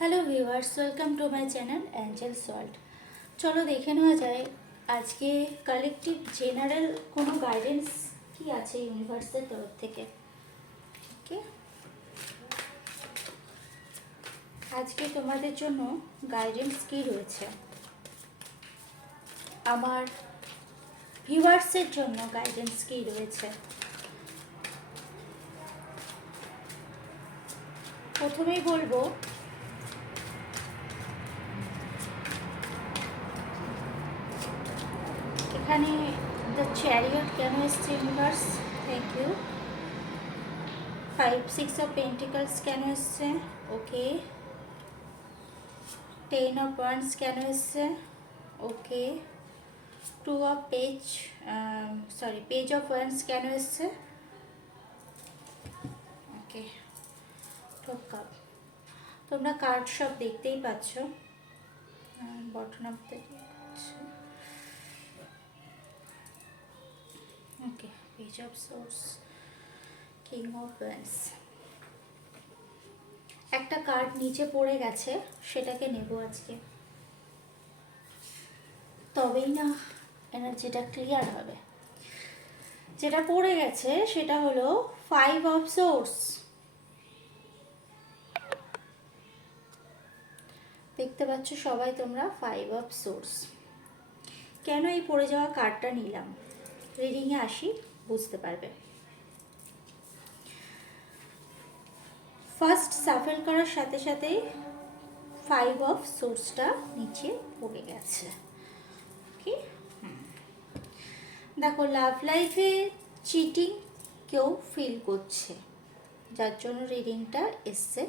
Hello viewers, welcome to my channel angels world. চলো দেখে নেওয়া যায় আজকে কালেকটিভ জেনারেল কোনো গাইডেন্স কি আছে ইউনিভার্সের তরফ থেকে। ওকে, আজকে তোমাদের জন্য গাইডেন্স কি রয়েছে, আমার ভিউয়ার্সের জন্য গাইডেন্স কি রয়েছে। প্রথমেই বলবো এখানে দ্য চ্যারিয়ট কেন এসছে universe, thank you. 5 6 of pentacles কেন এসছে, ওকে। 10 অফ ওয়ান্ডস কেন এসছে, okay. 2 of page of wands কেন এসছে, ওকে। 2 of cup. তোমরা কার্ড সব দেখতেই পাচ্ছ, bottom of the okay. Page of swords, king of wands. একটা কার্ড নিচে পড়ে গেছে, সেটাকে নেব আজকে, তবেই না এনার্জিটা ক্লিয়ার হবে। যেটা পড়ে গেছে সেটা হলো 5 অফ সোর্স। দেখতে পাচ্ছ সবাই তোমরা 5 অফ সোর্স। কেন এই পড়ে যাওয়া কার্ডটা নিলাম, রিডিংয়ে আসি, বুঝতে পারবে। ফার্স্ট সাফেল করার সাথে সাথেই 5 অফ সোর্সটা নিচে পড়ে গেছে। কি দেখো, লাভ লাইফে চিটিং কেউ ফিল করছে, যার জন্য রিডিংটা এসছে।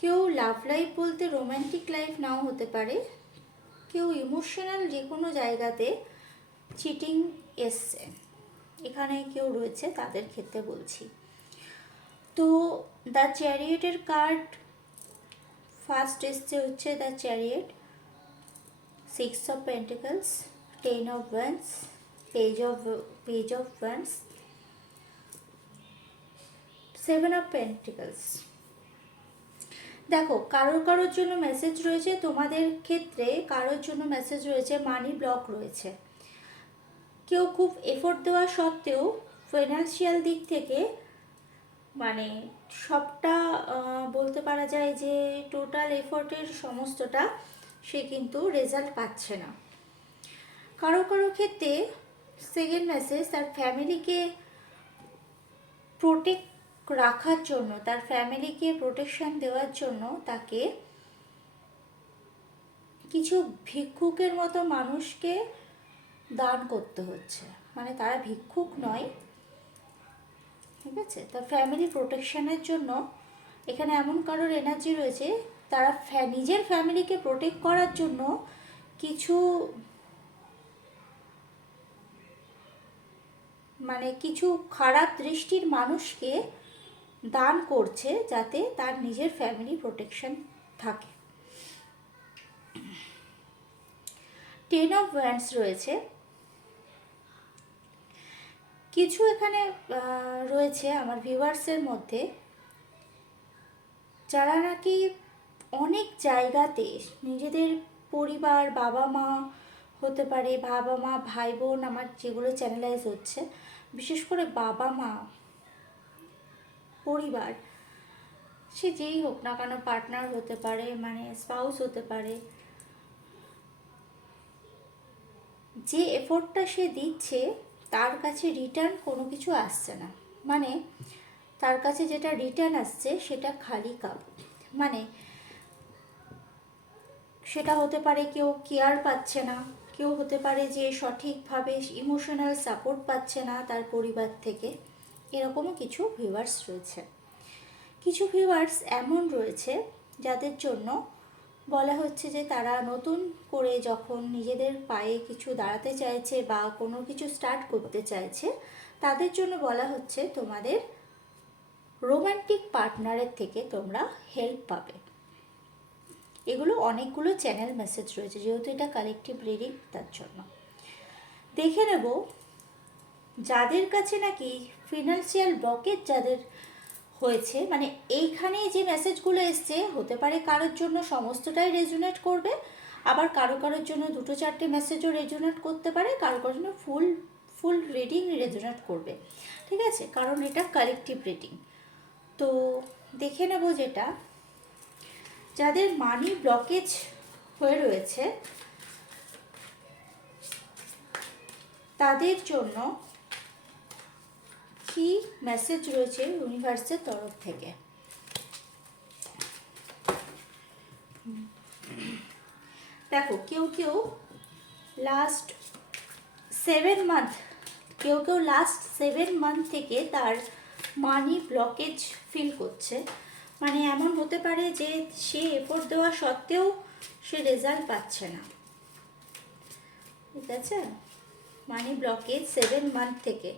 কেউ লাভ লাইফ বলতে রোম্যান্টিক লাইফ নাও হতে পারে, কেউ ইমোশনাল যে কোনো জায়গাতে চিটিং এসছে, এখানে কেউ রয়েছে তাদের ক্ষেত্রে বলছি। তো দ্য চ্যারিয়েটের কার্ড ফার্স্ট এসছে হচ্ছে the chariot, 6 of pentacles, 10 of wands, page of wands, 7 of pentacles. দেখো, কারোর জন্য মেসেজ রয়েছে, তোমাদের ক্ষেত্রে কারোর জন্য মেসেজ রয়েছে মানি ব্লক রয়েছে। কেউ খুব এফোর্ট দেওয়া সত্ত্বেও ফাইন্যান্সিয়াল দিক থেকে মানে সবটা বলতে পারা যায় যে টোটাল এফোর্টের সমস্তটা সে কিন্তু রেজাল্ট পাচ্ছে না। কারো ক্ষেত্রে সেকেন্ড মেসেজ, তার ফ্যামিলিকে প্রোটেক্ট রাখার জন্য, তার ফ্যামিলিকে প্রোটেকশন দেওয়ার জন্য তাকে কিছু ভিক্ষুকের মতো মানুষকে দান করতে হচ্ছে। মানে তারা ভিক্ষুক নয়, ঠিক আছে, তার ফ্যামিলি প্রোটেকশনের জন্য এখানে এমন কারোর এনার্জি রয়েছে, তারা নিজের ফ্যামিলিকে প্রোটেক্ট করার জন্য কিছু কিছু খারাপ দৃষ্টির মানুষকে দান করছে, যাতে তার নিজের ফ্যামিলি প্রোটেকশন থাকে। 10 অফ ওয়ান্ডস রয়েছে। কিছু এখানে রয়েছে আমার ভিউয়ার্সের মধ্যে যারা নাকি অনেক জায়গাতে নিজেদের পরিবার, বাবা মা হতে পারে, বাবা মা ভাই বোন, আমার যেগুলো চ্যানেলাইজ হচ্ছে, বিশেষ করে বাবা মা, পরিবার, সে যেই হোক না কেন, পার্টনার হতে পারে, মানে স্পাউস হতে পারে, যে এফোর্টটা সে দিচ্ছে তার কাছে রিটার্ন কোনো কিছু আসছে না। মানে তার কাছে যেটা রিটার্ন আসছে সেটা খালি কাপ। মানে সেটা হতে পারে কেউ কেয়ার পাচ্ছে না, কেউ হতে পারে যে সঠিকভাবে ইমোশনাল সাপোর্ট পাচ্ছে না তার পরিবার থেকে, এরকমও কিছু ভিউয়ার্স রয়েছে। কিছু ভিউয়ার্স এমন রয়েছে যাদের জন্য বলা হচ্ছে যে তারা নতুন করে যখন নিজেদের পায়ে কিছু দাঁড়াতে চাইছে বা কোনো কিছু স্টার্ট করতে চাইছে, তাদের জন্য বলা হচ্ছে তোমাদের রোম্যান্টিক পার্টনারের থেকে তোমরা হেল্প পাবে। এগুলো অনেকগুলো চ্যানেল মেসেজ রয়েছে, যেহেতু এটা কালেকটিভ রিডিং, তার জন্য দেখে নেব যাদের কাছে নাকি ফিনান্সিয়াল ব্লকেজ যাদের হয়েছে, মানে এইখানে যে মেসেজগুলো এসছে হতে পারে কারোর জন্য সমস্তটাই রেজোনেট করবে, আবার কারোর জন্য দুটো চারটে মেসেজও রেজোনেট করতে পারে, কারোর জন্য ফুল রিডিং রেজোনেট করবে, ঠিক আছে, কারণ এটা কালেকটিভ রিডিং। তো দেখে নেব যেটা যাদের মানি ব্লকেজ হয়ে রয়েছে তাদের জন্য কি মেসেজ রয়েছে ইউনিভার্সের তরফ থেকে। দেখো, কেউ লাস্ট 7 মান্থ কেউ লাস্ট 7 মান্থ থেকে তার মানি ব্লকেজ ফিল করছে, মানে এমন হতে পারে যে সে এফোর্ট দেওয়া সত্ত্বেও সে রেজাল্ট পাচ্ছে না, ঠিক আছে, মানি ব্লকেজ 7 মান্থ থেকে।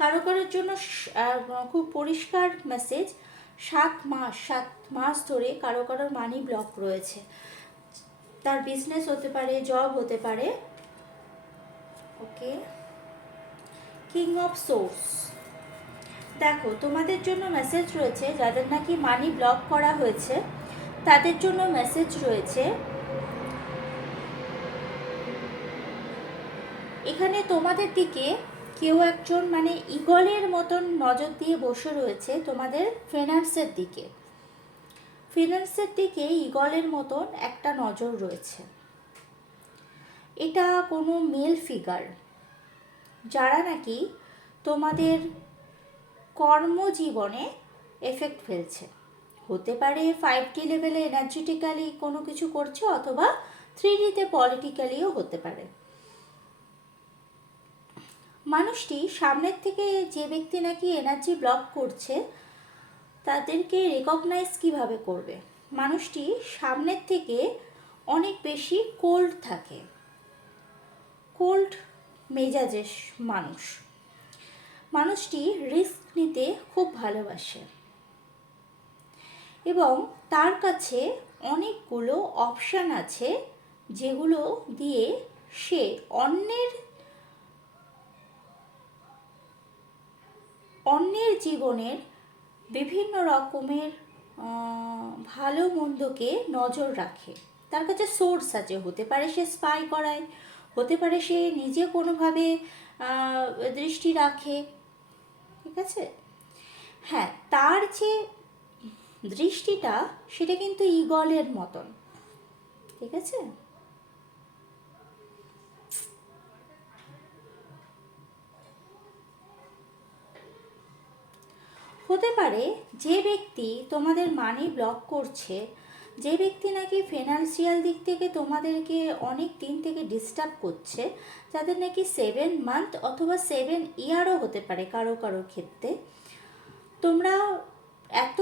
কারোর জন্য খুব পরিষ্কার মেসেজ, 7 মাস ধরে কারোর মানি ব্লক রয়েছে, তার বিজনেস হতে পারে, জব হতে পারে। ওকে, কিং অফ সোর্স। দেখো, তোমাদের জন্য মেসেজ রয়েছে যাদের নাকি মানি ব্লক করা হয়েছে, তাদের জন্য মেসেজ রয়েছে এখানে তোমাদের দিকে কেউ একজন মানে ঈগলের মতন নজর দিয়ে বসে রয়েছে তোমাদের ফিনান্সের দিকে। ফিনান্সের দিকে ঈগলের মতন একটা নজর রয়েছে। এটা কোনো মেল ফিগার যারা নাকি তোমাদের কর্মজীবনে এফেক্ট ফেলছে। হতে পারে 5D লেভেলে এনার্জেটিক্যালি কোনো কিছু করছে, অথবা 3Dতে পলিটিক্যালিও হতে পারে। মানুষটি সামনের থেকে যে ব্যক্তি নাকি এনার্জি ব্লক করছে তাদেরকে রেকগনাইজ কিভাবে করবে? মানুষটি সামনের থেকে অনেক বেশি কোল্ড থাকে, কোল্ড মেজাজের মানুষ। মানুষটি রিস্ক নিতে খুব ভালোবাসে এবং তার কাছে অনেকগুলো অপশান আছে যেগুলো দিয়ে সে অন্যের জীবনের বিভিন্ন রকমের ভালো মন্দকে নজর রাখে। তার কাছে সোর্স আছে, হতে পারে সে স্পাই করায়, হতে পারে সে নিজে কোনোভাবে দৃষ্টি রাখে, ঠিক আছে। হ্যাঁ, তার যে দৃষ্টিটা সেটা কিন্তু ঈগলের মতন, ঠিক আছে। হতে পারে যে ব্যক্তি তোমাদের মানি ব্লক করছে, যে ব্যক্তি নাকি ফিনান্সিয়াল দিক থেকে তোমাদেরকে অনেক দিন থেকে ডিস্টার্ব করছে, যাদের নাকি 7 মান্থ অথবা 7 ইয়ারও হতে পারে কারো ক্ষেত্রে, তোমরা এত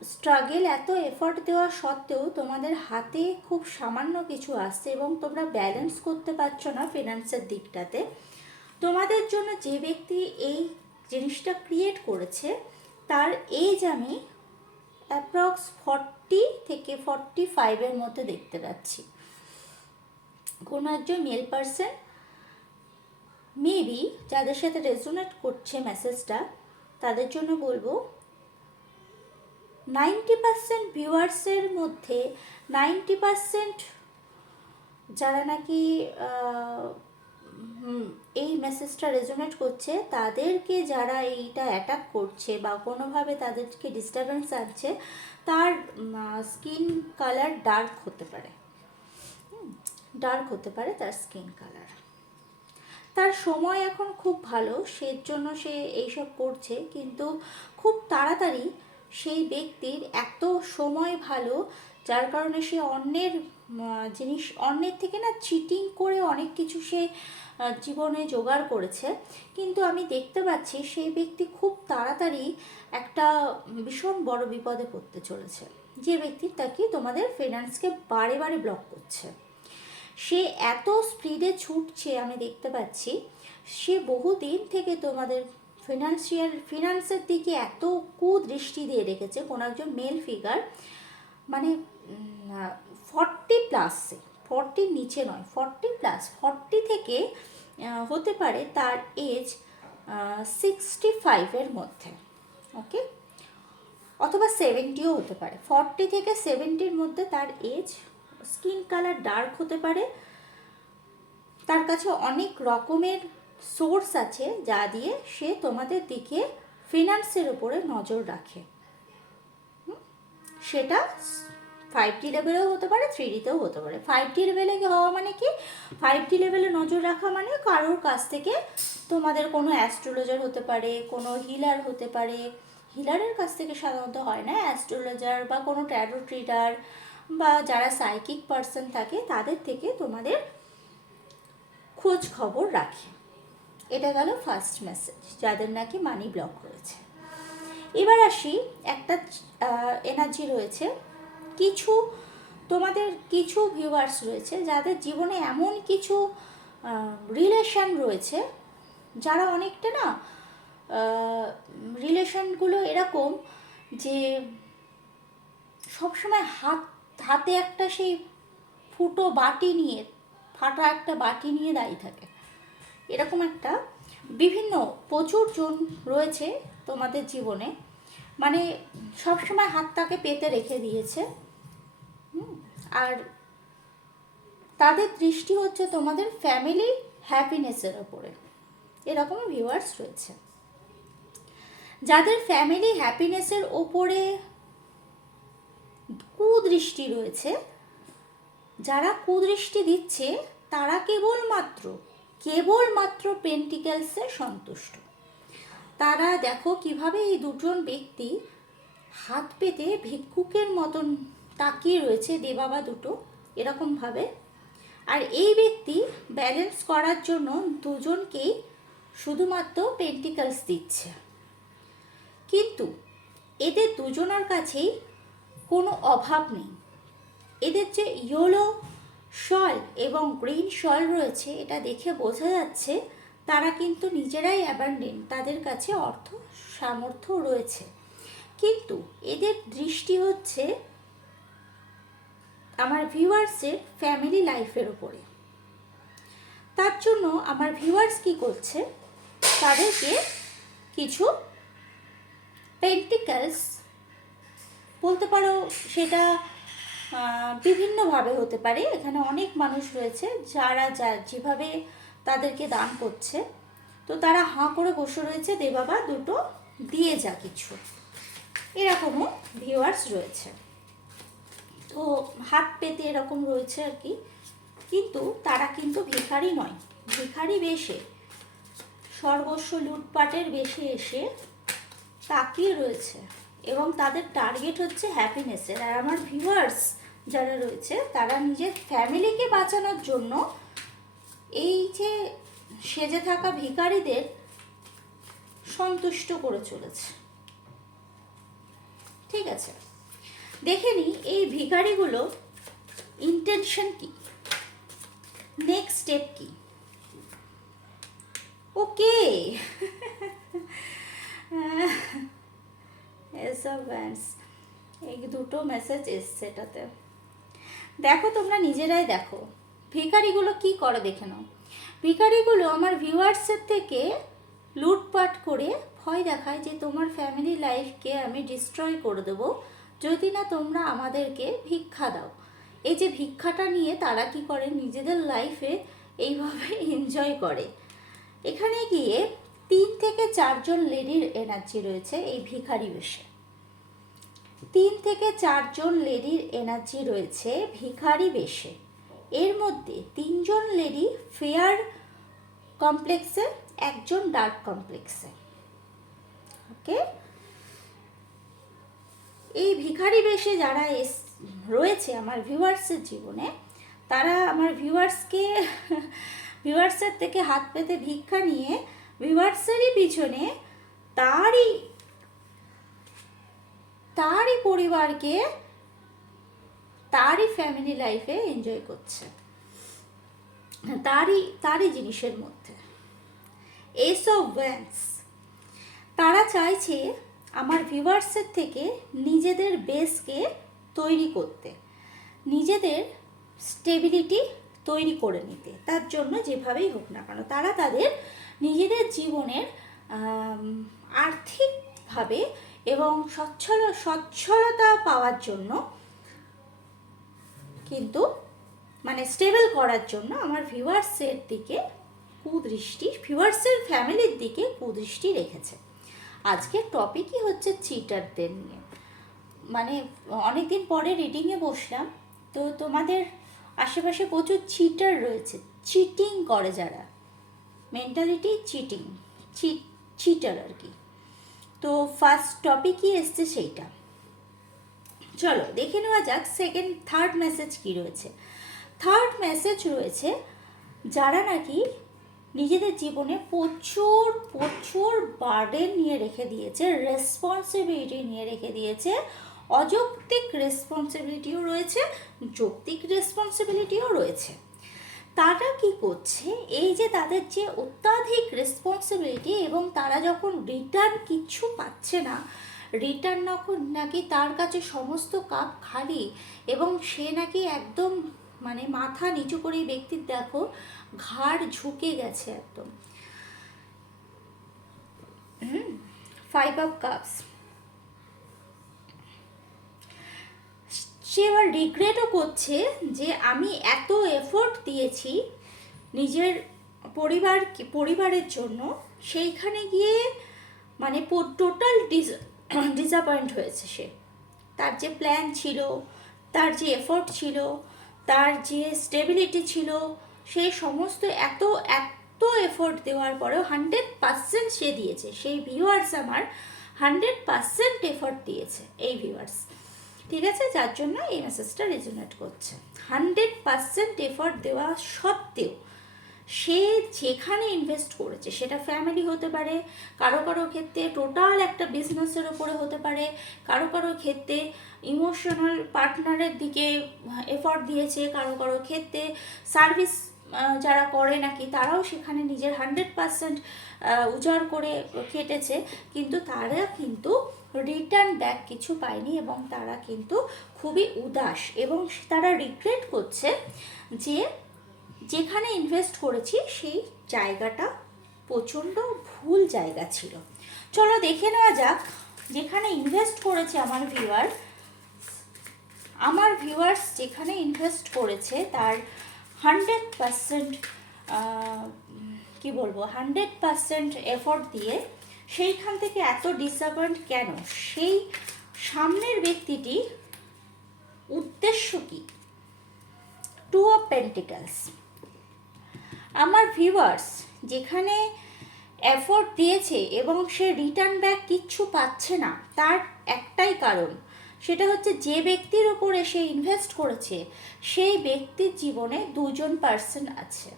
স্ট্রাগল, এত এফর্ট দেওয়া সত্ত্বেও তোমাদের হাতে খুব সামান্য কিছু আসছে এবং তোমরা ব্যালেন্স করতে পারছো না ফিনান্সের দিকটাতে। তোমাদের জন্য যে ব্যক্তি এই জিনিসটা ক্রিয়েট করেছে তার এজ আমি অ্যাপ্রক্স 40 থেকে 45-এর মধ্যে দেখতে পাচ্ছি। কোনো একজন মেল পারসন মেবি, যাদের সাথে রেজোনেট করছে মেসেজটা, তাদের জন্য বলবো 90% ভিউয়ার্সের মধ্যে 90% যারা নাকি এই মেসেজটা রেজোনেট করছে, তাদেরকে যারা এইটা অ্যাটাক করছে বা কোনোভাবে তাদেরকে ডিস্টারবেন্স আনছে, তার স্কিন কালার ডার্ক হতে পারে, তার স্কিন কালার। তার সময় এখন খুব ভালো, সেজন্য সে এইসব করছে, কিন্তু খুব তাড়াতাড়ি সেই ব্যক্তির এত সময় ভালো যার কারণে সে অন্যের জিনিস, অন্যের থেকে না চিটিং করে অনেক কিছু সে জীবনে জোগাড় করেছে, কিন্তু আমি দেখতে পাচ্ছি সেই ব্যক্তি খুব তাড়াতাড়ি একটা ভীষণ বড় বিপদে পড়তে চলেছে। যে ব্যক্তির তাকে তোমাদের ফিনান্সকে বারে বারে ব্লক করছে, সে এত স্পিডে ছুটছে, আমি দেখতে পাচ্ছি সে বহুদিন থেকে তোমাদের ফিনান্সের দিকে এত কুদৃষ্টি দিয়ে রেখেছে। কোনো একজন মেল ফিগার, মানে 40+, 40 নিচে নয়, 40+, 40 থেকে হতে পারে তার এজ 65-এর মধ্যে। ওকে, অথবা 70ও হতে পারে। 40 থেকে 70-র মধ্যে তার এজ, স্কিন কালার ডার্ক হতে পারে, তার কাছে অনেক রকমের সোর্স আছে যা দিয়ে সে তোমাদের দিকে ফিনান্সের উপরে নজর রাখে। সেটা 5D লেভেলেও হতে পারে, 3Dতেও হতে পারে। 5D লেভেলে হওয়া মানে কি, 5D লেভেলে নজর রাখা মানে কারোর কাছ থেকে তোমাদের কোনো অ্যাস্ট্রোলজার হতে পারে, কোনো হিলার হতে পারে। হিলারের কাছ থেকে সাধারণত হয় না, অ্যাস্ট্রোলজার বা কোনো ট্যারোট রিডার বা যারা সাইকিক পার্সন থাকে তাদের থেকে তোমাদের খোঁজ খবর রাখে। এটা গেল ফার্স্ট মেসেজ, যাদের নাকি মানি ব্লক রয়েছে। এবার আসি, একটা এনার্জি রয়েছে, কিছু তোমাদের কিছু ভিউয়ার্স রয়েছে যাদের জীবনে এমন কিছু রিলেশন রয়েছে যারা অনেকটা না, রিলেশনগুলো এরকম যে সবসময় হাতে একটা সেই ফুটো বাটি নিয়ে, ফাটা একটা বাটি নিয়ে দাঁড়িয়ে থাকে, এরকম একটা বিভিন্ন প্রচুর জন রয়েছে তোমাদের জীবনে, মানে সবসময় হাতটাকে পেতে রেখে দিয়েছে। আর তাদের দৃষ্টি হচ্ছে তোমাদের ফ্যামিলি হ্যাপিনেসের ওপরে, এরকম ভিউয়ার্স রয়েছে। যাদের ফ্যামিলি হ্যাপিনেসের ওপরে কুদৃষ্টি রয়েছে, যারা কুদৃষ্টি দিচ্ছে তারা কেবলমাত্র পেন্টিকেলসে সন্তুষ্ট। তারা দেখো কিভাবে এই দুজন ব্যক্তি হাত পেতে ভিক্ষুকের মতন তাকিয়ে রয়েছে, দেবাবা দুটো এরকমভাবে। আর এই ব্যক্তি ব্যালেন্স করার জন্য দুজনকেই শুধুমাত্র পেন্টিকেলস দিচ্ছে, কিন্তু এদের দুজনের কাছেই কোনো অভাব নেই। এদের যে ইয়েলো শল এবং গ্রিন শল রয়েছে, এটা দেখে বোঝা যাচ্ছে তারা কিন্তু নিজেরাই অ্যাবান্ডেন্ট, তাদের কাছে অর্থ সামর্থ্য রয়েছে, কিন্তু এদের দৃষ্টি হচ্ছে আমার ভিউয়ার্সের ফ্যামিলি লাইফের উপরে। তার জন্য আমার ভিউয়ার্স কি করছে, তাদেরকে কিছু পেন্টিকেলস বলতে পারো, সেটা বিভিন্নভাবে হতে পারে। এখানে অনেক মানুষ রয়েছে যারা যেভাবে তাদেরকে দান করছে, তো তারা হাঁ করে বসে রয়েছে, দে বাবা দুটো দিয়ে যা কিছু, এরকমও ভিউয়ার্স রয়েছে। তো হাত পেতে এরকম রয়েছে আর কি, কিন্তু তারা কিন্তু ভিখারি নয়, ভিখারি বেশে সর্বস্ব লুটপাটের বেশে এসে তাকিয়ে রয়েছে, এবং তাদের টার্গেট হচ্ছে হ্যাপিনেসের। আর আমার ভিউয়ার্স যারা রয়েছে তারা নিজের ফ্যামিলিকে বাঁচানোর জন্য এই যে সেজে থাকা ভিখারিদের সন্তুষ্ট করে চলেছে। ঠিক আছে, দেখে নিই এই ভিখারিগুলো ইন্টেনশন কি, নেক্সট স্টেপ কি। ওকে, এসব এই দুটো মেসেজ এসছে এটাতে। দেখো তোমরা নিজেরাই দেখো ভিখারিগুলো কি করে, দেখে নাও। ভিখারিগুলো আমার ভিউয়ার্সের থেকে লুটপাট করে ভয় দেখায় যে তোমার ফ্যামিলি লাইফকে আমি ডিস্ট্রয় করে দেবো যদি না তোমরা আমাদেরকে ভিক্ষা দাও। এই যে ভিক্ষাটা নিয়ে তারা কি করে, নিজেদের লাইফে এইভাবে এনজয় করে। এখানে গিয়ে 3 থেকে 4 জন লেডির এনার্জি রয়েছে এই ভিখারি বেশে। 3 থেকে 4 জন লেডির এনার্জি রয়েছে ভিখারি বেশে। এর মধ্যে 3 জন লেডি ফেয়ার কমপ্লেক্সে, 1 জন ডার্ক কমপ্লেক্সে। ওকে, এই ভিখারি বেশে যারা রয়েছে আমার ভিউয়ার্সের জীবনে, তারা আমার ভিউয়ার্সের থেকে হাত পেতে ভিক্ষা নিয়ে ভিউয়ার্সেরই পিছনে তারই পরিবারকে, তারই ফ্যামিলি লাইফে এনজয় করছে, তারই জিনিসের মধ্যে। এইসব ভ্যান্স তারা চাইছে আমার ভিউয়ার্সের থেকে নিজেদের বেসকে তৈরি করতে, নিজেদের স্টেবিলিটি তৈরি করে নিতে। তার জন্য যেভাবেই হোক না কেন তারা তাদের নিজেদের জীবনের আর্থিকভাবে এবং সচ্ছলতা পাওয়ার জন্য কিন্তু মানে স্টেবল করার জন্য আমার ভিউয়ার্সের দিকে কুদৃষ্টি, ভিউয়ার্সের ফ্যামিলির দিকে কুদৃষ্টি রেখেছে। আজকের টপিকই হচ্ছে চিটারদের নিয়ে। মানে অনেকদিন পরে রিডিংয়ে বসলাম, তো তোমাদের আশেপাশে প্রচুর চিটার রয়েছে, চিটিং করে যারা, মেন্টালিটি চিটিং, চিটার আর কি। তো ফার্স্ট টপিকই এসছে সেইটা। চলো দেখে নেওয়া যাক থার্ড মেসেজ কি রয়েছে। থার্ড মেসেজ রয়েছে যারা নাকি নিজেদের জীবনে প্রচুর প্রচুর বার্ডেন নিয়ে রেখে দিয়েছে, রেসপন্সিবিলিটি নিয়ে রেখে দিয়েছে। অযৌক্তিক রেসপন্সিবিলিটিও রয়েছে, যৌক্তিক রেসপন্সিবিলিটিও রয়েছে। তারা কি করছে, এই যে তাদের যে অত্যাধিক রেসপন্সিবিলিটি এবং তারা যখন রিটার্ন কিচ্ছু পাচ্ছে না, রিটার্ন নাকি তার কাছে সমস্ত কাপ খালি এবং সে নাকি একদম মানে মাথা নিচু করে ব্যক্তির দেখো ঘাড় ঝুঁকে গেছে একদম। 5 অফ কাপস। সে এবার রিগ্রেটও করছে যে আমি এত এফোর্ট দিয়েছি নিজের পরিবারের জন্য, সেইখানে গিয়ে মানে টোটাল ডিসঅ্যাপয়েন্ট হয়েছে সে। তার যে প্ল্যান ছিল, তার যে এফোর্ট ছিল, তার যে স্টেবিলিটি ছিল, সেই সমস্ত এত এফোর্ট দেওয়ার পরেও 100% সে দিয়েছে। সেই ভিউয়ার্স আমার 100% এফোর্ট দিয়েছে, এই ভিউয়ার্স, ঠিক আছে, যার জন্য এই মেসেজটা রেজোনেট করছে। 100% এফোর্ট দেওয়া সত্ত্বেও সে যেখানে ইনভেস্ট করেছে, সেটা ফ্যামিলি হতে পারে, কারো কারো ক্ষেত্রে টোটাল একটা বিজনেসের ওপরে হতে পারে, কারো কারো ক্ষেত্রে ইমোশনাল পার্টনারের দিকে এফোর্ট দিয়েছে, কারো কারো ক্ষেত্রে সার্ভিস যারা করে নাকি তারাও সেখানে নিজের 100% উজাড় করে খেটেছে, কিন্তু তারা কিন্তু রিটার্ন ব্যাক কিছু পায়নি এবং তারা কিন্তু খুবই উদাস এবং তারা রিগ্রেট করছে যে যেখানে ইনভেস্ট করেছি সেই জায়গাটা প্রচণ্ড ভুল জায়গা ছিল। চলো দেখে নেওয়া যাক যেখানে ইনভেস্ট করেছে আমার ভিউয়ার্স যেখানে ইনভেস্ট করেছে তার 100% কি বলবো 100% এফোর্ট দিয়ে সেইখান থেকে এত ডিসঅ্যাপয়েন্ট কেন, সেই সামনের ব্যক্তিটি উদ্দেশ্য কি। 2 অফ পেন্টিকলস। আমার ভিউয়ার্স যেখানে এফোর্ট দিয়েছে এবং সে রিটার্ন ব্যাক কিচ্ছু পাচ্ছে না, তার একটাই কারণ, সেটা হচ্ছে যে ব্যক্তির ওপরে সে ইনভেস্ট করেছে সেই ব্যক্তির জীবনে 2জন পার্সন আছে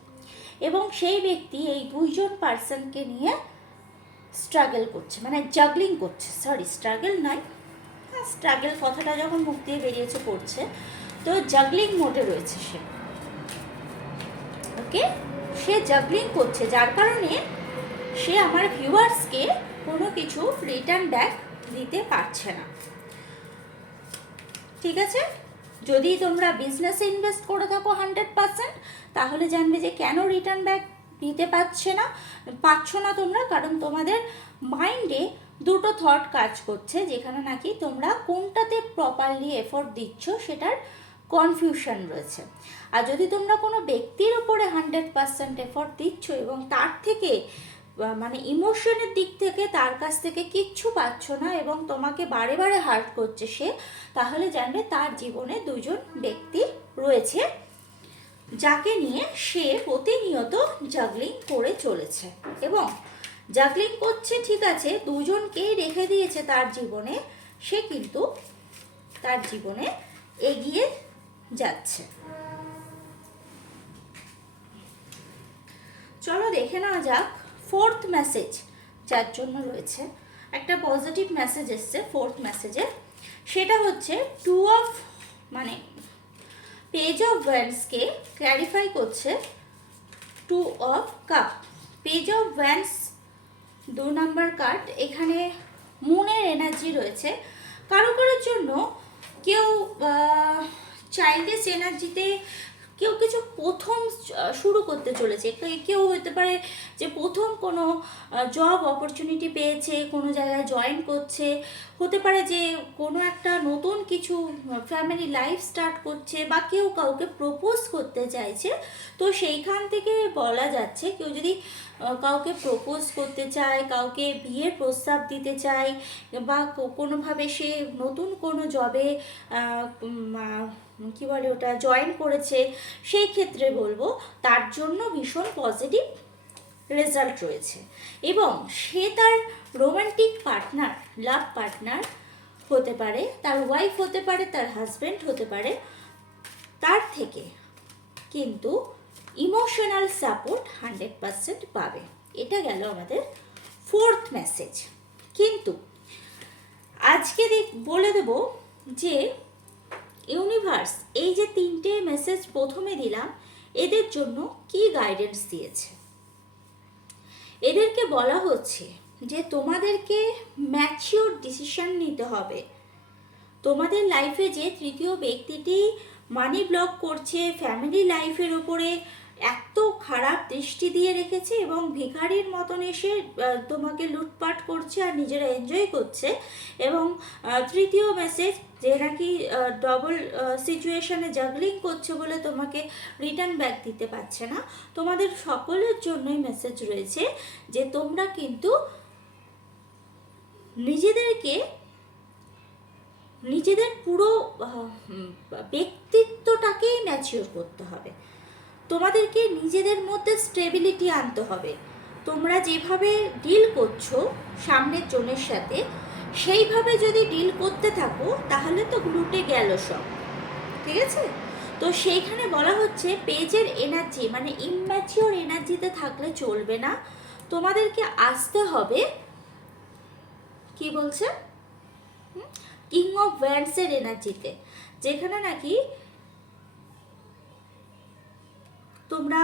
এবং সেই ব্যক্তি এই 2জন পার্সনকে নিয়ে স্ট্রাগল করছে, মানে জাগলিং করছে, স্ট্রাগল নয়, স্ট্রাগল কথাটা যখন মুখ দিয়ে বেরিয়েছে করছে, তো জাগলিং মোডে রয়েছে সে। ওকে, সে জাগলিং করছে, যার কারণে সে আমার ভিউয়ার্সকে কোনো কিছু রিটার্ন ব্যাক দিতে পারছে না। ঠিক আছে, যদি তোমরা বিজনেসে ইনভেস্ট করে থাকো 100%, তাহলে জানবে যে কেন রিটার্ন ব্যাক দিতে পারছো না তোমরা, কারণ তোমাদের মাইন্ডে দুটো থট কাজ করছে, যেখানে নাকি তোমরা কোনটাতে প্রপারলি এফোর্ট দিচ্ছ সেটার কনফিউশন রয়েছে। আর যদি তোমরা কোনো ব্যক্তির ওপরে 100% এফোর্ট দিচ্ছ এবং তার থেকে মানে ইমোশনের দিক থেকে তার কাছ থেকে কিচ্ছু পাচ্ছ না এবং তোমাকে বারে বারে হার্ট করছে সে, তাহলে জানবে তার জীবনে 2জন ব্যক্তি রয়েছে যাকে নিয়ে সে প্রতিনিয়ত জাগলিং করে চলেছে এবং জাগলিং করছে, ঠিক আছে, 2জনকেই রেখে দিয়েছে তার জীবনে, সে কিন্তু তার জীবনে এগিয়ে যাচ্ছে। চলো দেখে নেওয়া যাক 4th মেসেজ যার জন্য রয়েছে। একটা পজিটিভ মেসেজ এসছে 4th মেসেজে, সেটা হচ্ছে 2 অফ মানে পেজ অফ ওয়ান্সকে ক্ল্যারিফাই করছে। 2 of cup, page of wands 2 number card, এখানে মুনের এনার্জি রয়েছে। কারো কারোর জন্য কেউ চাইল্ডিশ এনার্জিতে কেউ কিছু প্রথম শুরু করতে চলেছে, কেউ হতে পারে যে প্রথম কোনো জব অপরচুনিটি পেয়েছে, কোনো জায়গায় জয়েন করছে, হতে পারে যে কোনো একটা নতুন কিছু ফ্যামিলি লাইফ স্টার্ট করছে, বা কেউ কাউকে প্রপোজ করতে চাইছে। তো সেইখান থেকে বলা যাচ্ছে কেউ যদি কাউকে প্রপোজ করতে চায়, কাউকে বিয়ের প্রস্তাব দিতে চায়, বা কোনোভাবে সে নতুন কোনো জবে কি বলে ওটা জয়েন করেছে, সেই ক্ষেত্রে বলবো তার জন্য ভীষণ পজিটিভ রেজাল্ট রয়েছে। এবং সে তার রোমান্টিক পার্টনার, লাভ পার্টনার হতে পারে, তার ওয়াইফ হতে পারে, তার হাজব্যান্ড হতে পারে, তার থেকে কিন্তু ইমোশনাল সাপোর্ট 100% পাবে। এটা গেল আমাদের 4th মেসেজ। কিন্তু আজকে বলে দেব যে ইউনিভার্স এই যে 3টে মেসেজ প্রথমে দিলাম, এদের জন্য কি গাইডেন্স দিয়েছে। এদেরকে বলা হচ্ছে যে তোমাদেরকে ম্যাচিওর ডিসিশন নিতে হবে। তোমাদের লাইফে যে তৃতীয় ব্যক্তিটি মানি ব্লক করছে, ফ্যামিলি লাইফের উপরে এত খারাপ দৃষ্টি দিয়ে রেখেছে এবং ভিখারির মতন এসে তোমাকে লুটপাট করছে আর নিজেরা এনজয় করছে, এবং তৃতীয় মেসেজ যে নাকি ডবল সিচুয়েশনে জাগলিং করছে বলে তোমাকে রিটার্ন ব্যাক দিতে পারছে না, তোমাদের সকলের জন্যই মেসেজ রয়েছে যে তোমরা কিন্তু নিজেদের পুরো ব্যক্তিত্বটাকেই ম্যাচিওর করতে হবে। তোমাদেরকে নিজেদের মধ্যে স্টেবিলিটি আনতে হবে। তোমরা যেভাবে ডিল করছো সামনের জনের সাথে, সেইভাবে যদি ডিল করতে থাকো তাহলে তো লুটে গেল সব, ঠিক আছে? তো সেইখানে বলা হচ্ছে পেজের এনার্জি মানে ইম্যাচিওর এনার্জিতে থাকলে চলবে না, তোমাদেরকে আসতে হবে কি বলছে কিং অফ ওয়ান্ডসের এনার্জিতে, যেখানে নাকি তোমরা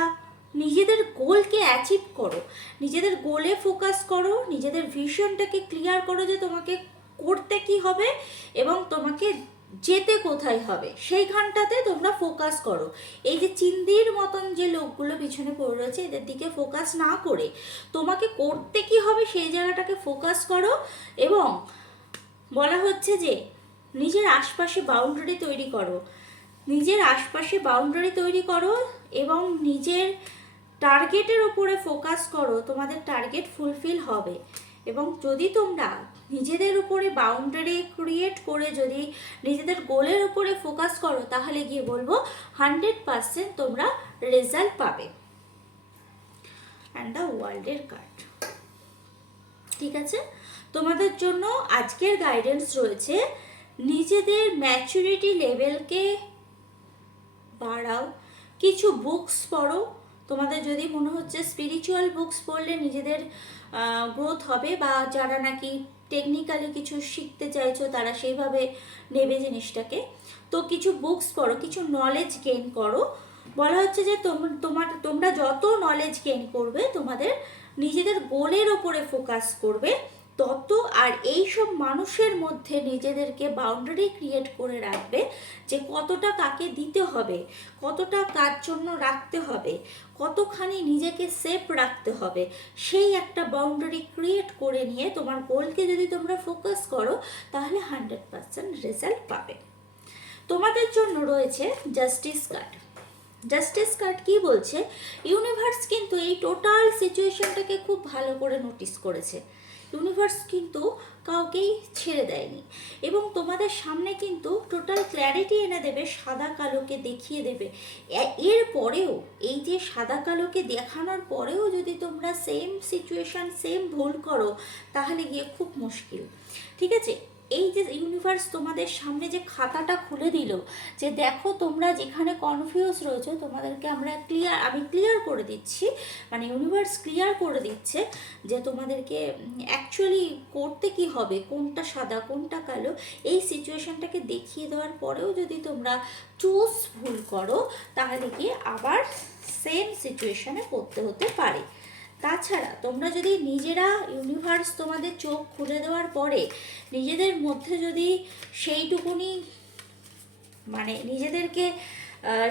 নিজেদের গোলকে অ্যাচিভ করো, নিজেদের গোলে ফোকাস করো, নিজেদের ভিশনটাকে ক্লিয়ার করো যে তোমাকে করতে কি হবে এবং তোমাকে যেতে কোথায় হবে, সেইখানটাতে তোমরা ফোকাস করো। এই যে চিন্দির মতন যে লোকগুলো পিছনে পড়ে রয়েছে এদের দিকে ফোকাস না করে তোমাকে করতে কি হবে সেই জায়গাটাকে ফোকাস করো। এবং বলা হচ্ছে যে নিজের আশপাশে বাউন্ডারি তৈরি করো, নিজের আশপাশে বাউন্ডারি তৈরি করো এবং নিজের টার্গেটের উপরে ফোকাস করো, তোমাদের টার্গেট ফুলফিল হবে। এবং যদি তোমরা নিজেদের উপরে বাউন্ডারি ক্রিয়েট করে যদি নিজেদের গোলের উপরে ফোকাস করো তাহলে গিয়ে বলবো 100% তোমরা রেজাল্ট পাবে। অ্যান্ড দ্য ওয়ার্ল্ডের কার্ড, ঠিক আছে? তোমাদের জন্য আজকের গাইডেন্স রয়েছে নিজেদের ম্যাচুরিটি লেভেলকে বাড়াও, কিছু বুকস পড়ো। তোমাদের যদি মনে হচ্ছে স্পিরিচুয়াল বুকস পড়লে নিজেদের গ্রোথ হবে, বা যারা নাকি টেকনিক্যালি কিছু শিখতে চাইছো তারা সেইভাবে নেবে জিনিসটাকে, তো কিছু বুকস পড়ো, কিছু নলেজ গেইন করো। বলা হচ্ছে যে তোমরা যত নলেজ গেইন করবে তোমাদের নিজেদের গোলের ওপরে ফোকাস করবে তত, আর এই সব মানুষের মধ্যে নিজেদেরকে বাউন্ডারি ক্রিয়েট করে রাখবে যে কতটা কাকে দিতে হবে, কতটা কার জন্য রাখতে হবে, কতখানি নিজেকে সেফ রাখতে হবে, সেই একটা বাউন্ডারি ক্রিয়েট করে নিয়ে তোমার গোলকে যদি তোমরা ফোকাস করো তাহলে 100% রেজাল্ট পাবে। তোমাদের জন্য রয়েছে জাস্টিস কার্ড। জাস্টিস কার্ড কি বলছে? ইউনিভার্স কিন্তু এই টোটাল সিচুয়েশনটাকে খুব ভালো করে নোটিস করেছে। ইউনিভার্স কিন্তু কাউকেই ছেড়ে দেয়নি এবং তোমাদের সামনে কিন্তু টোটাল ক্ল্যারিটি এনে দেবে, সাদা কালোকে দেখিয়ে দেবে। এর পরেও এই যে সাদা কালোকে দেখানোর পরেও যদি তোমরা সেম সিচুয়েশান সেম ভুল করো তাহলে গিয়ে খুব মুশকিল, ঠিক আছে? এই যে ইউনিভার্স তোমাদের সামনে যে খাতাটা খুলে দিল যে দেখো তোমরা যেখানে কনফিউজ রয়েছে তোমাদেরকে আমি ক্লিয়ার করে দিচ্ছি, মানে ইউনিভার্স ক্লিয়ার করে দিচ্ছে যে তোমাদেরকে অ্যাকচুয়ালি করতে কি হবে, কোনটা সাদা কোনটা কালো, এই সিচুয়েশনটাকে দেখিয়ে দেওয়ার পরেও যদি তোমরা চুজ ভুল করো তাহলে কি আবার সেম সিচুয়েশনে পড়তে হতে পারে। তাছাড়া তোমরা যদি নিজেরা ইউনিভার্স তোমাদের চোখ খুলে দেওয়ার পরে নিজেদের মধ্যে যদি সেইটুকুনি মানে নিজেদেরকে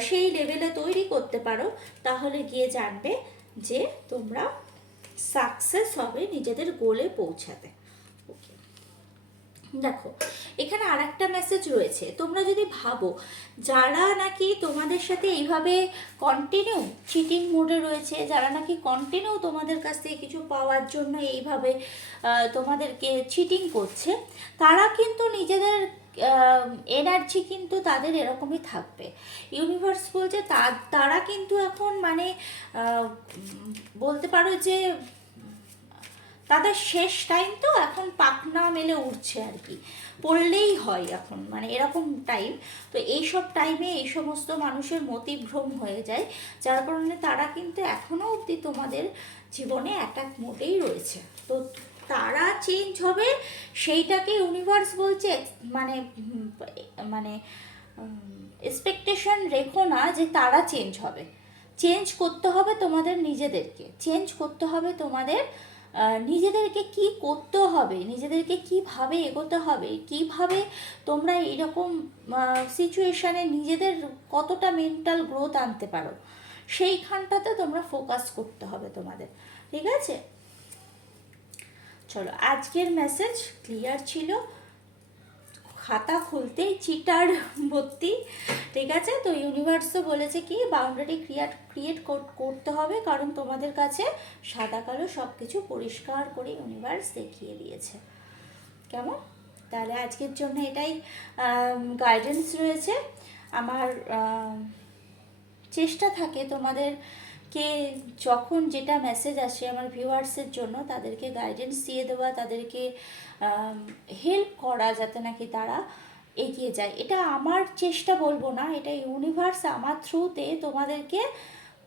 সেই লেভেলে তৈরি করতে পারো, তাহলে গিয়ে জানবে যে তোমরা সাকসেস হবে নিজেদের গোলে পৌঁছাতে। ওকে, দেখো এখানে আর একটা মেসেজ রয়েছে। তোমরা যদি ভাবো যারা নাকি তোমাদের সাথে এইভাবে কন্টিনিউ চিটিং মোডে রয়েছে, যারা নাকি কন্টিনিউ তোমাদের কাছ থেকে কিছু পাওয়ার জন্য এইভাবে তোমাদেরকে চিটিং করছে, তারা কিন্তু নিজেদের এনার্জি কিন্তু তাদের এরকমই থাকবে। ইউনিভার্স বলছে তারা কিন্তু এখন মানে বলতে পারো যে তাদের শেষ টাইম, তো এখন পাখনা মেলে উঠছে আর কি, পড়লেই হয় এখন, মানে এরকম টাইম। তো এইসব টাইমে এই সমস্ত মানুষের মতিভ্রম হয়ে যায়, যার কারণে তারা কিন্তু এখনও অবধি তোমাদের জীবনে অ্যাটাক মোডেই রয়েছে। তো তারা চেঞ্জ হবে সেইটাকে ইউনিভার্স বলছে, মানে মানে এক্সপেকটেশন রেখো না যে তারা চেঞ্জ হবে। চেঞ্জ করতে হবে তোমাদের নিজেদেরকে, চেঞ্জ করতে হবে তোমাদের নিজেদেরকে। কি করতে হবে, নিজেদেরকে কিভাবে এগোতে হবে, কিভাবে তোমরা এইরকম সিচুয়েশানে নিজেদের কতটা মেন্টাল গ্রোথ আনতে পারো, সেইখানটাতে তোমরা ফোকাস করতে হবে তোমাদের। ঠিক আছে, চলো আজকের মেসেজ ক্লিয়ার ছিল। খাতা খুলতেই চিটার ভর্তি। ঠিক আছে, তো ইউনিভার্সও বলেছে কি বাউন্ডারি ক্রিয়েট করতে হবে, কারণ তোমাদের কাছে সাদা কালো সব কিছু পরিষ্কার করে ইউনিভার্স দেখিয়ে দিয়েছে। কেমন? তাহলে আজকের জন্য এটাই গাইডেন্স রয়েছে। আমার চেষ্টা থাকে তোমাদেরকে যখন যেটা মেসেজ আসে আমার ভিউয়ার্সের জন্য, তাদেরকে গাইডেন্স দিয়ে দেওয়া, তাদেরকে হেল্প করা, যাতে নাকি তারা এগিয়ে যায়। এটা আমার চেষ্টা বলবো না, এটা ইউনিভার্স আমার থ্রুতে তোমাদেরকে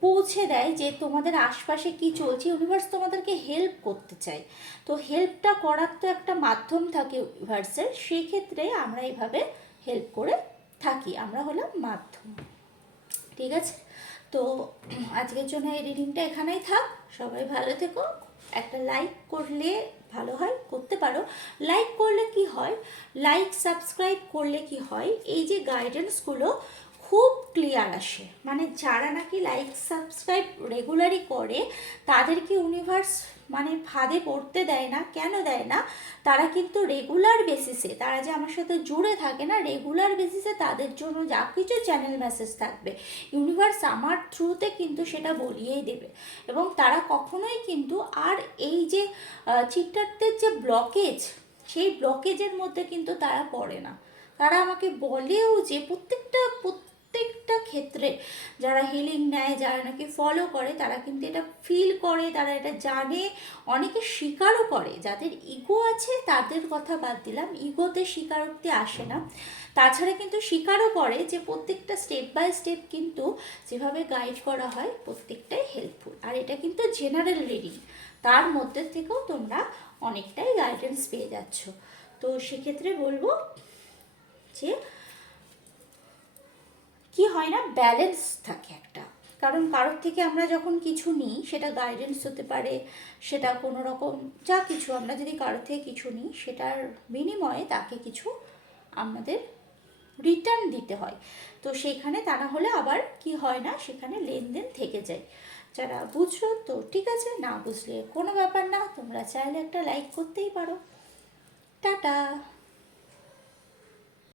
পৌঁছে দেয় যে তোমাদের আশপাশে কি চলছে। ইউনিভার্স তোমাদেরকে হেল্প করতে চায়, তো হেল্পটা করার তো একটা মাধ্যম থাকে ইউনিভার্সের, সেক্ষেত্রে আমরা এইভাবে হেল্প করে থাকি, আমরা হলাম মাধ্যম। ঠিক আছে, তো আজকের জন্য এই রিডিংটা এখানেই থাক। সবাই ভালো থেকো। একটা লাইক করলে ভালো হয়, করতে পারো। লাইক করলে কি হয়, লাইক সাবস্ক্রাইব করলে কি হয়, এই যে গাইডেন্সগুলো খুব ক্লিয়ার আসে। মানে যারা নাকি লাইক সাবস্ক্রাইব রেগুলারই করে, তাদেরকে ইউনিভার্স মানে ফাঁদে পড়তে দেয় না। কেন দেয় না? তারা কিন্তু রেগুলার বেসিসে, তারা যে আমার সাথে জুড়ে থাকে না, রেগুলার বেসিসে তাদের জন্য যা কিছু চ্যানেল মেসেজ থাকবে ইউনিভার্স আমার থ্রুতে কিন্তু সেটা বলিয়েই দেবে। এবং তারা কখনোই কিন্তু আর এই যে চিটারদের যে ব্লকেজ, সেই ব্লকেজের মধ্যে কিন্তু তারা পড়ে না। তারা আমাকে বলেও যে প্রত্যেকটা ক্ষেত্রে যারা হিলিং নেয়, যারা নাকি ফলো করে, তারা কিন্তু এটা ফিল করে, তারা এটা জানে, অনেকে স্বীকারও করে। যাদের ইগো আছে তাদের কথা বাদ দিলাম, ইগোতে স্বীকারোক্তি আসে না, তাছাড়া কিন্তু স্বীকারও করে যে প্রত্যেকটা স্টেপ বাই স্টেপ কিন্তু যেভাবে গাইড করা হয় প্রত্যেকটাই হেল্পফুল। আর এটা কিন্তু জেনারেল রিডিং, তার মধ্যে থেকেও তোমরা অনেকটাই গাইডেন্স পেয়ে যাচ্ছ। তো সেক্ষেত্রে বলবো যে কি হয় না, ব্যালেন্স থাকে একটা। কারণ কারোর থেকে আমরা যখন কিছু নিই, সেটা গাইডেন্স হতে পারে, সেটা কোনো রকম যা কিছু, আমরা যদি কারোর থেকে কিছু নিই, সেটার বিনিময়ে তাকে কিছু আমাদের রিটার্ন দিতে হয়। তো সেইখানে তা না হলে আবার কি হয় না, সেখানে লেনদেন থেকে যায়। যারা বুঝলো তো ঠিক আছে, না বুঝলে কোনো ব্যাপার না, তোমরা চাইলে একটা লাইক করতেই পারো। টাটা।